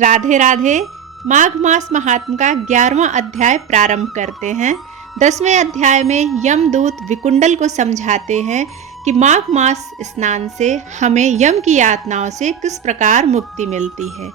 राधे राधे। माघ मास महात्म का 11वां अध्याय प्रारंभ करते हैं। 10वें अध्याय में यमदूत विकुंडल को समझाते हैं कि माघ मास स्नान से हमें यम की यातनाओं से किस प्रकार मुक्ति मिलती है।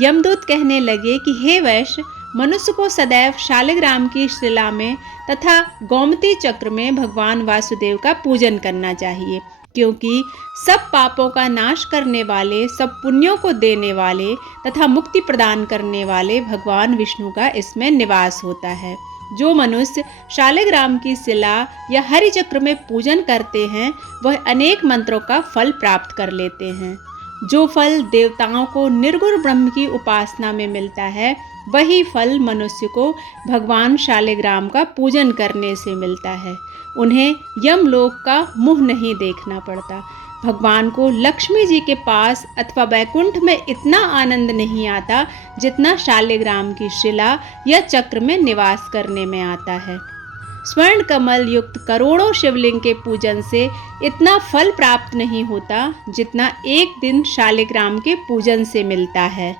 यमदूत कहने लगे कि हे वैश्य, मनुष्य को सदैव शालिग्राम की शिला में तथा गोमती चक्र में भगवान वासुदेव का पूजन करना चाहिए, क्योंकि सब पापों का नाश करने वाले, सब पुण्यों को देने वाले तथा मुक्ति प्रदान करने वाले भगवान विष्णु का इसमें निवास होता है। जो मनुष्य शालिग्राम की शिला या हरि चक्र में पूजन करते हैं वह अनेक मंत्रों का फल प्राप्त कर लेते हैं। जो फल देवताओं को निर्गुण ब्रह्म की उपासना में मिलता है, वही फल मनुष्य को भगवान शालिग्राम का पूजन करने से मिलता है। उन्हें यमलोक का मुंह नहीं देखना पड़ता। भगवान को लक्ष्मी जी के पास अथवा वैकुंठ में इतना आनंद नहीं आता जितना शालिग्राम की शिला या चक्र में निवास करने में आता है। स्वर्ण कमल युक्त करोड़ों शिवलिंग के पूजन से इतना फल प्राप्त नहीं होता जितना एक दिन शालिग्राम के पूजन से मिलता है।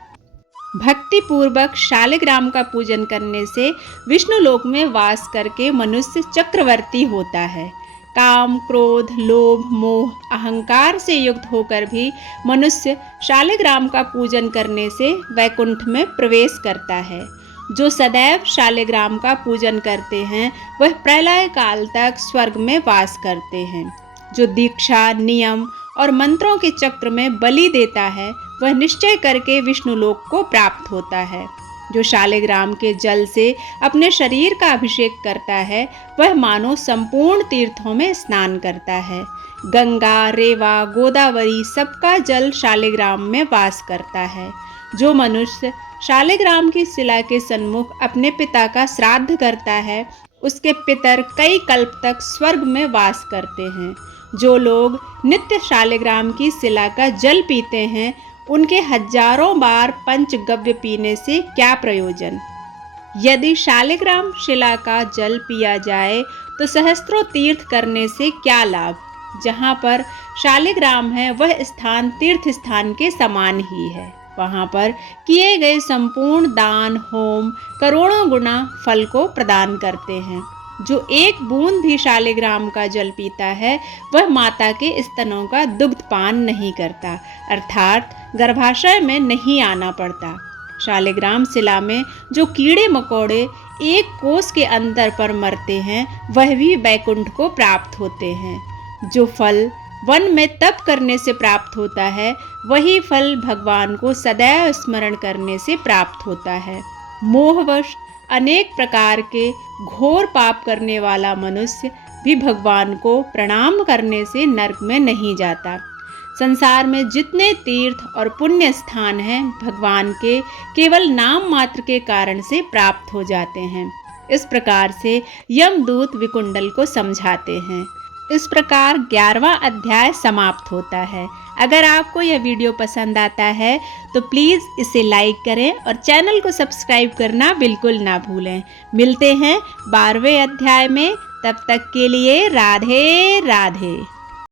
भक्ति पूर्वक शालिग्राम का पूजन करने से विष्णु लोक में वास करके मनुष्य चक्रवर्ती होता है। काम, क्रोध, लोभ, मोह, अहंकार से युक्त होकर भी मनुष्य शालिग्राम का पूजन करने से वैकुंठ में प्रवेश करता है। जो सदैव शालिग्राम का पूजन करते हैं वह प्रलय काल तक स्वर्ग में वास करते हैं। जो दीक्षा, नियम और मंत्रों के चक्र में बलि देता है वह निश्चय करके विष्णु लोक को प्राप्त होता है। जो शालिग्राम के जल से अपने शरीर का अभिषेक करता है वह मानो संपूर्ण तीर्थों में स्नान करता है। गंगा, रेवा, गोदावरी सबका जल शालिग्राम में वास करता है। जो मनुष्य शालिग्राम की शिला के सन्मुख अपने पिता का श्राद्ध करता है उसके पितर कई कल्प तक स्वर्ग में वास करते हैं। जो लोग नित्य शालिग्राम की शिला का जल पीते हैं उनके हजारों बार पंचगव्य पीने से क्या प्रयोजन। यदि शालिग्राम शिला का जल पिया जाए तो सहस्त्रों तीर्थ करने से क्या लाभ। जहाँ पर शालिग्राम है वह स्थान तीर्थ स्थान के समान ही है। वहाँ पर किए गए संपूर्ण दान, होम करोड़ों गुना फल को प्रदान करते हैं। जो एक बूंद भी शालिग्राम का जल पीता है वह माता के स्तनों का दुग्ध पान नहीं करता, अर्थात गर्भाशय में नहीं आना पड़ता। शालिग्राम शिला में जो कीड़े मकोड़े एक कोस के अंतर पर मरते हैं वह भी वैकुंठ को प्राप्त होते हैं। जो फल वन में तप करने से प्राप्त होता है वही फल भगवान को सदैव स्मरण करने से प्राप्त होता है। मोहवश अनेक प्रकार के घोर पाप करने वाला मनुष्य भी भगवान को प्रणाम करने से नरक में नहीं जाता। संसार में जितने तीर्थ और पुण्य स्थान हैं भगवान के केवल नाम मात्र के कारण से प्राप्त हो जाते हैं। इस प्रकार से यमदूत विकुंडल को समझाते हैं। इस प्रकार 11वां अध्याय समाप्त होता है। अगर आपको यह वीडियो पसंद आता है तो प्लीज़ इसे लाइक करें और चैनल को सब्सक्राइब करना बिल्कुल ना भूलें। मिलते हैं 12वें अध्याय में। तब तक के लिए राधे राधे।